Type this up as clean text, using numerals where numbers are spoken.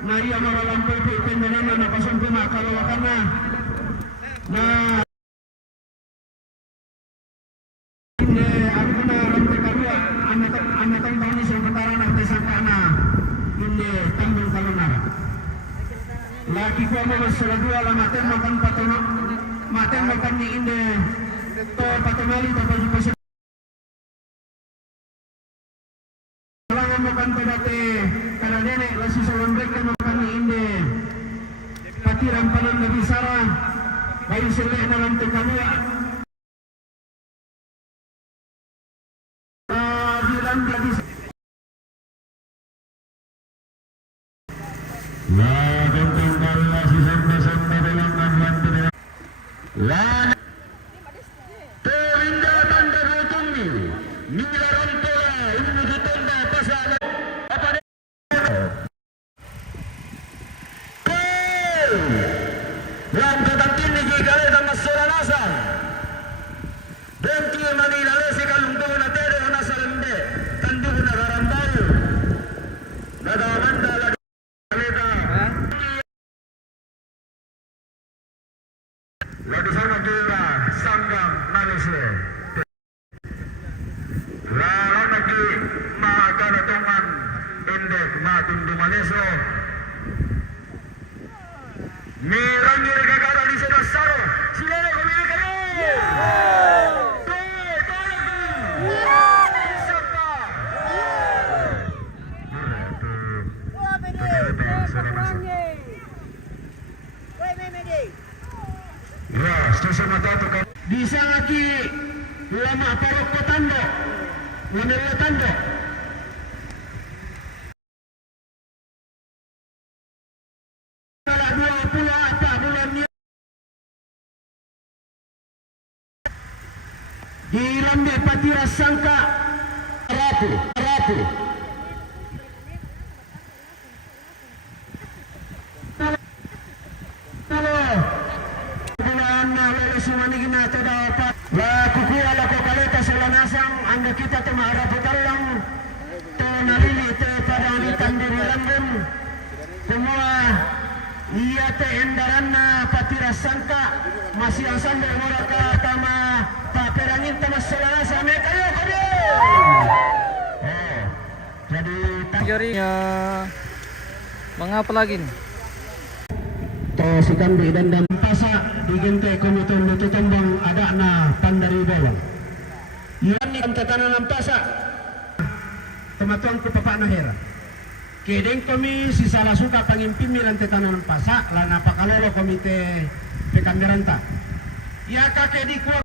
na iya malalampo po itindanan na pasampo na kalawakan na hindi ako na rampe kalua anatang tanis yung katara na tesaka na hindi tanggol kalunara laki ko mo masaladua la maten makan patono maten makan ni inde to patonali to pasi lang makan to dati kana nene lasi salondrek kan makan ni inde patiran panan na bisara bayu sile na rampe kalua Lagi sana kira sanggang Malaysia. Lalu lagi makan tungan indek matundu Malaysia. Mirangi regagara di sebelah saro. Sila kami kayo. Ya, stesen matatu kan. Bisa lagi lama parok ke tando, menurut tando. Kalau 20 apa bulannya? Di lambe patira sangka rapu. Anda kita temaraputan lang tonalili te padani tandirilanggun semua iya te endaran na patira sangka masih asal mereka tama paperangin tama selana sama kayo jadi jarinya mengapa lagi to sikan di dan pasa digente komuton tutembang ada na pandari bawang yan ni ang tatanan ng pasa tumatuang ko pa paano hera kideng kami si salasuka pangimpimir ang tatanan ng pasa la napakaloro komite pekameranta ya kakedi ko